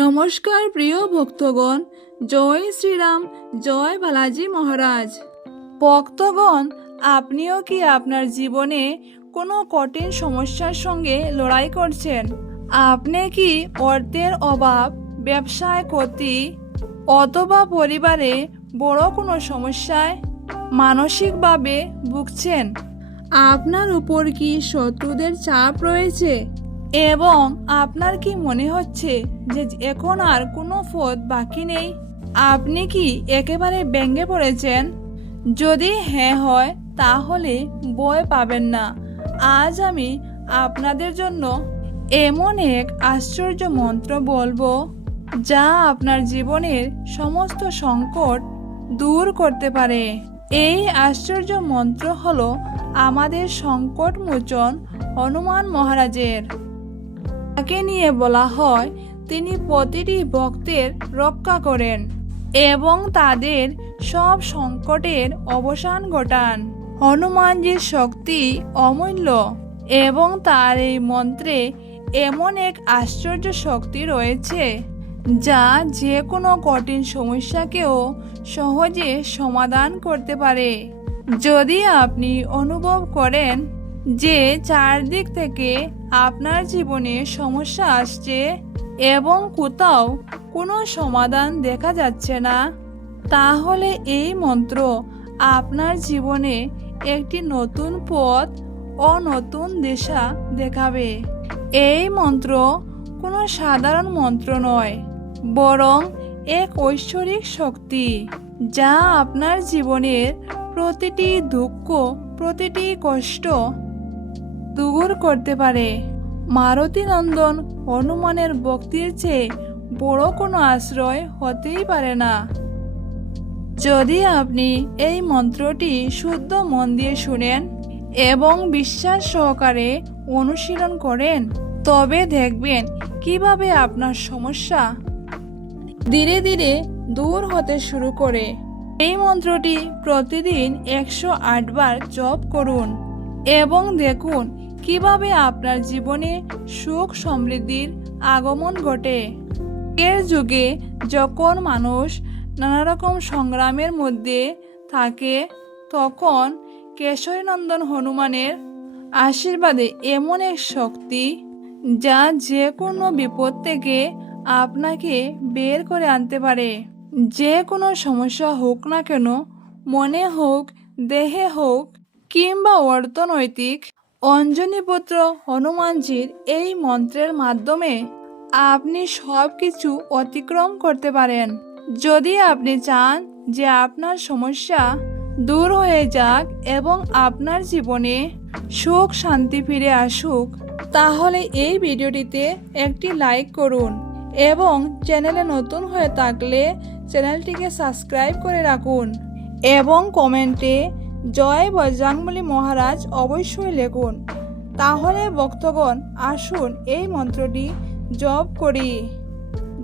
নমস্কার প্রিয় ভক্তগণ, জয় শ্রীরাম, জয় বালাজি মহারাজ। ভক্তগণ, আপনিও কি আপনার জীবনে কোনো কঠিন সমস্যার সঙ্গে লড়াই করছেন? আপনি কি অর্থের অভাব, ব্যবসায় ক্ষতি অথবা পরিবারে বড় কোনো সমস্যায় মানসিকভাবে ভুগছেন? আপনার উপর কি শত্রুদের চাপ রয়েছে এবং আপনার কি মনে হচ্ছে যে এখন আর কোনো পথ বাকি নেই? আপনি কি একেবারে ভেঙে পড়েছেন? যদি হ্যাঁ হয় তাহলে ভয় পাবেন না। আজ আমি আপনাদের জন্য এমন এক আশ্চর্য মন্ত্র বলবো যা আপনার জীবনের সমস্ত সংকট দূর করতে পারে। এই আশ্চর্য মন্ত্র হলো আমাদের সংকট মোচন হনুমান মহারাজের। তাকে নিয়ে বলা হয় তিনি প্রতিটি ভক্তের রক্ষা করেন এবং তাদের সব সংকটের অবসান ঘটান। হনুমানজির শক্তি অমূল্য এবং তার এই মন্ত্রে এমন এক আশ্চর্য শক্তি রয়েছে যা যে কোনো কঠিন সমস্যাকেও সহজে সমাধান করতে পারে। যদি আপনি অনুভব করেন যে চারদিক থেকে আপনার জীবনে সমস্যা আসছে এবং কোথাও কোনো সমাধান দেখা যাচ্ছে না, তাহলে এই মন্ত্র আপনার জীবনে একটি নতুন পথ ও নতুন দিশা দেখাবে। এই মন্ত্র কোনো সাধারণ মন্ত্র নয়, বরং এক ঐশ্বরিক শক্তি যা আপনার জীবনের প্রতিটি দুঃখ, প্রতিটি কষ্ট দূর করতে পারে। মারুতি নন্দন হনুমানের ভক্তির চেয়ে বড় কোনো আশ্রয় হতেই পারে না। যদি আপনি এই মন্ত্রটি শুদ্ধ মন দিয়ে শুনেন এবং বিশ্বাস সহকারে অনুশীলন করেন, তবে দেখবেন কিভাবে আপনার সমস্যা ধীরে ধীরে দূর হতে শুরু করে। এই মন্ত্রটি প্রতিদিন 108 বার জপ করুন এবং দেখুন কিভাবে আপনার জীবনে সুখ সমৃদ্ধির আগমন ঘটে। এর যুগে যখন মানুষ নানা রকম সংগ্রামের মধ্যে থাকে, তখন কেশরীনন্দন হনুমানের আশীর্বাদে এমন এক শক্তি যা যে কোনো বিপদ থেকে আপনাকে বের করে আনতে পারে। যে কোনো সমস্যা হোক না কেন, মনে হোক, দেহে হোক কিংবা অর্থনৈতিক, অঞ্জনীপুত্র হনুমানজির এই মন্ত্রের মাধ্যমে আপনি সব কিছু অতিক্রম করতে পারেন। যদি আপনি চান যে আপনার সমস্যা দূর হয়ে যাক এবং আপনার জীবনে সুখ শান্তি ফিরে আসুক, তাহলে এই ভিডিওটিতে একটি লাইক করুন এবং চ্যানেলে নতুন হয়ে থাকলে চ্যানেলটিকে সাবস্ক্রাইব করে রাখুন এবং কমেন্টে জয় বজরংবলী মহারাজ অবশ্যই লিখুন। তাহলে ভক্তগণ, আসুন এই মন্ত্রটি জপ করি।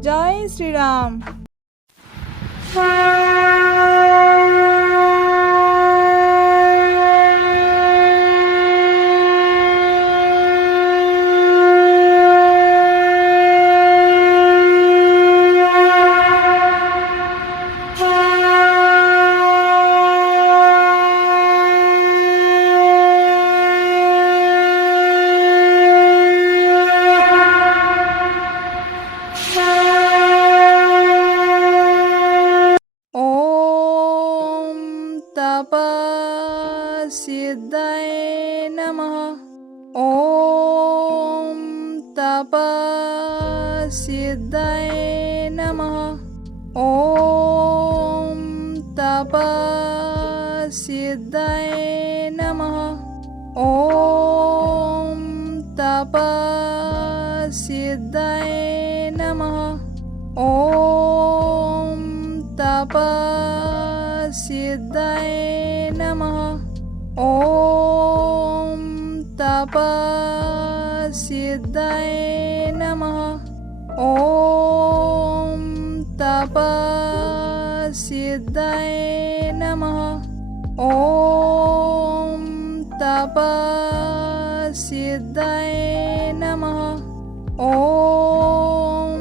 জয় শ্রীরাম। तपस्सिद्धाय नमः। ओम तपस्सिद्धाय नमः। ओम तपस्सिद्धाय नमः। ओम तपस्सिद्धाय नमः। ओम तपस्सिद्धाय नमः। ओम तपस्सिद्धाय नमः। ओम तपस्सिद्धाय नमः। ओम तपस्सिद्धाय नमः। ओम